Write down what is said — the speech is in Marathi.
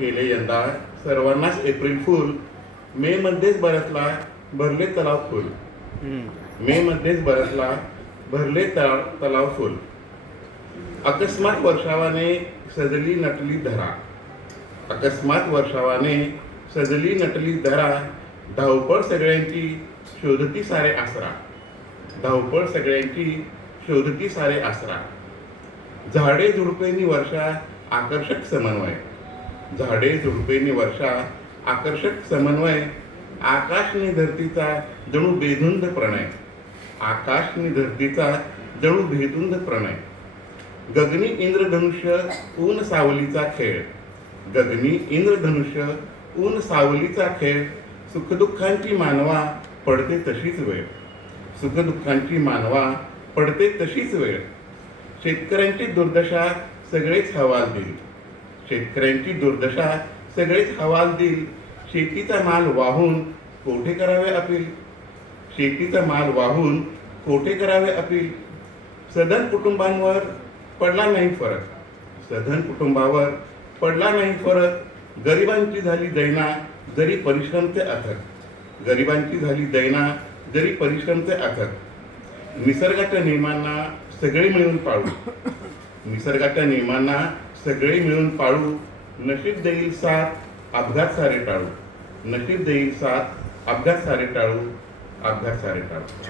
केले यंदा सर्वांनाच एप्रिल फुल, मे मध्येच बरसला भरले तलाव फुल. मे मध्येच बरसला भरले तलाव फुल. अकस्मात वर्षावाने सजली नटली धरा. अकस्मात वर्षावाने सजली नटली धरा. धावपळ सगळ्यांची शोधती सारे आसरा. धावपळ सगळ्यांची शोधती सारे आसरा. झाडे झुडपेनी वर्षा आकर्षक समन्वय. झाडे झुडपेनी वर्षा आकर्षक समन्वय. आकाशनी धरतीचा जणू बेधुंद प्रणय. आकाशनी धरतीचा जणू बेधुंद प्रणय. गगनी इंद्रधनुष्य ऊन सावलीचा खेळ. गगनी इंद्रधनुष्य ऊन सावलीचा खेळ. सुखदुःखांची मानवा पडते तशीच वेळ. सुखदुःखांची मानवा पडते तशीच वेळ. शेतकऱ्यांची दुर्दशा सगळेच हवाल देईल. शेतकऱ्यांची दुर्दशा सगळेच हवाल देईल. शेतीचा माल वाहून कोठे करावे अपील. शेतीचा माल वाहून कोठे करावे अपील. सधन कुटुंबांवर पडला नाही फरक. सधन कुटुंबावर पडला नाही फरक. गरिबांची झाली दैना जरी परिश्रम ते अथक. गरिबांची झाली दैना जरी परिश्रम ते अथक. निसर्गाच्या नियमांना सगळे मिळून पाळू. निसर्गाच्या नियमांना सगळे मिळून पाळू. नशीब देईल साथ अपघात सारे टाळू. नशीब देईल साथ अपघात सारे टाळू. अपघात सारे टाळू.